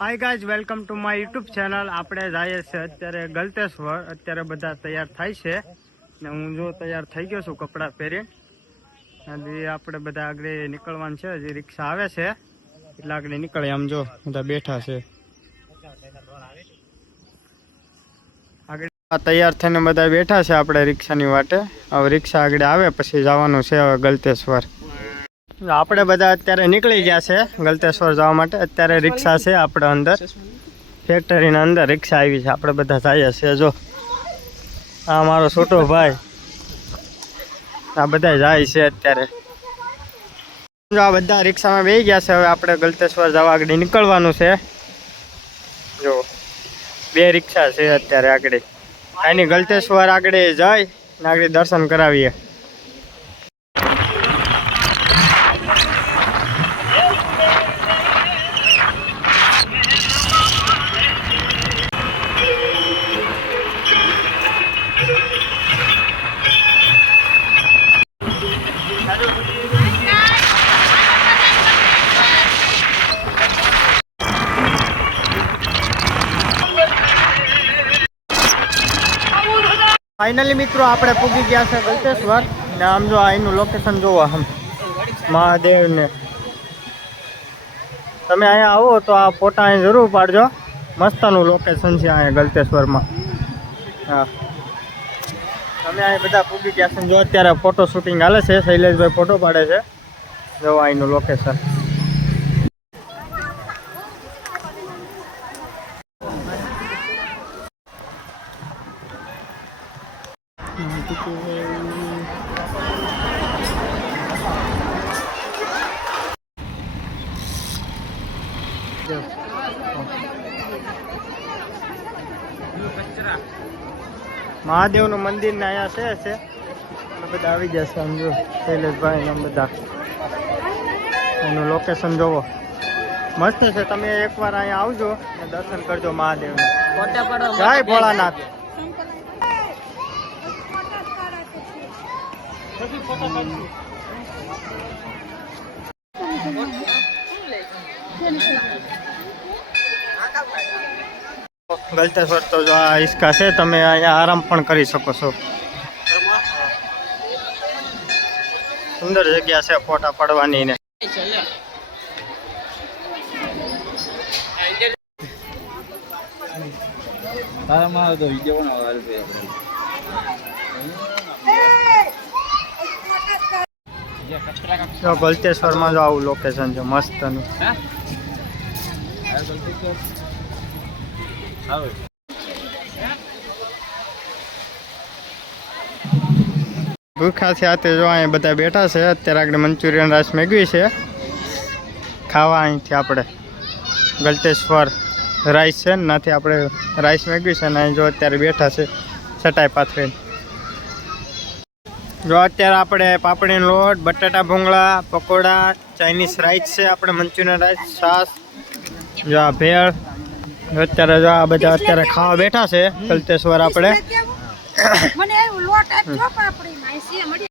Hi guys welcome to my YouTube channel. આપણે જઈએ છે અત્યારે ગલતેશ્વર। અત્યારે બધા તૈયાર થાય છે ને હું જો તૈયાર થઈ ગયો છું કપડાં પહેરીને। અને આપણે બધા આગળ નીકળવાનું છે। હજી રિક્ષા આવે છે એટલે આગળ નીકળે। આમ જો બધા બેઠા છે આગળ તૈયાર થઈને બધા બેઠા છે આપણે રિક્ષાની વાટે। હવે રિક્ષા આગળ આવે પછી જવાનું છે હવે ગલતેશ્વર। આપણે બધા અત્યારે નીકળી ગયા છે ગલતેશ્વર જવા માટે। અત્યારે રિક્ષા છે આપણે અંદર ફેક્ટરીના અંદર રિક્ષા આવી છે। આપણે બધા જઈએ છીએ। જો આ મારો છોટો ભાઈ આ બધા જાય છે અત્યારે। જો આ બધા રિક્ષામાં બેસી ગયા છે। હવે આપણે ગલતેશ્વર જવા આગળ નીકળવાનું છે। જો બે રિક્ષા છે અત્યારે આગળ। આની ગલતેશ્વર આગળ જાય ને આગળ દર્શન કરાવીએ। फाइनली मित्रों આપણે પૂગી ગયા છે ગલતેશ્વર ને આમ જો આનું લોકેશન જોવો આમ મહાદેવ ને તમે અહીંયા આવો તો આ ફોટા અહીં જરૂર પાડજો। મસ્તનું લોકેશન છે અહીંયા ગલતેશ્વરમાં। હા તમે અહીં બધા પૂગી ગયા છે। જો અત્યારે ફોટો શૂટિંગ હાલે છે। શૈલેષભાઈ ફોટો પાડે છે। જો અહીંનું લોકેશન। महादेव નું મંદિર ને અહીંયા છે બધા આવી જશે। સમજો શૈલેષભાઈ ને બધા એનું લોકેશન જોવો મસ્ત છે। તમે એકવાર અહીંયા આવજો અને દર્શન કરજો મહાદેવ ને। જય ભોળાનાથ। ગલતેશ્વર તો જો આ હિસ્કા છે તમે અહીંયા આરામ પણ કરી શકો છો। સુંદર જગ્યા છે ફોટા પાડવાની ને। ગલતેશ્વર માં જો આવું લોકેશન છે મસ્ત નું। ભૂખા છે આતે જો અહીંયા બધા બેઠા છે। અત્યારે આગળ મંચુરિયન રાઈસ મેગવી છે ખાવા। અહીંથી આપણે ગલતેશ્વર રાઈસ છે નાથી આપણે રાઈસ મેગવી છે ને અહીં જો અત્યારે બેઠા છે ચટાઈ પાથરીને। જો અત્યારે આપણે પાપડીનો લોટ બટાટા ભૂંગળા પકોડા ચાઇનીઝ રાઈસ છે આપણે મંચુરિયન રાઈસ છાશ જો આ ભેળ અત્યારે જો આ બધા અત્યારે ખાવા બેઠા છે ગલતેશ્વર આપણે।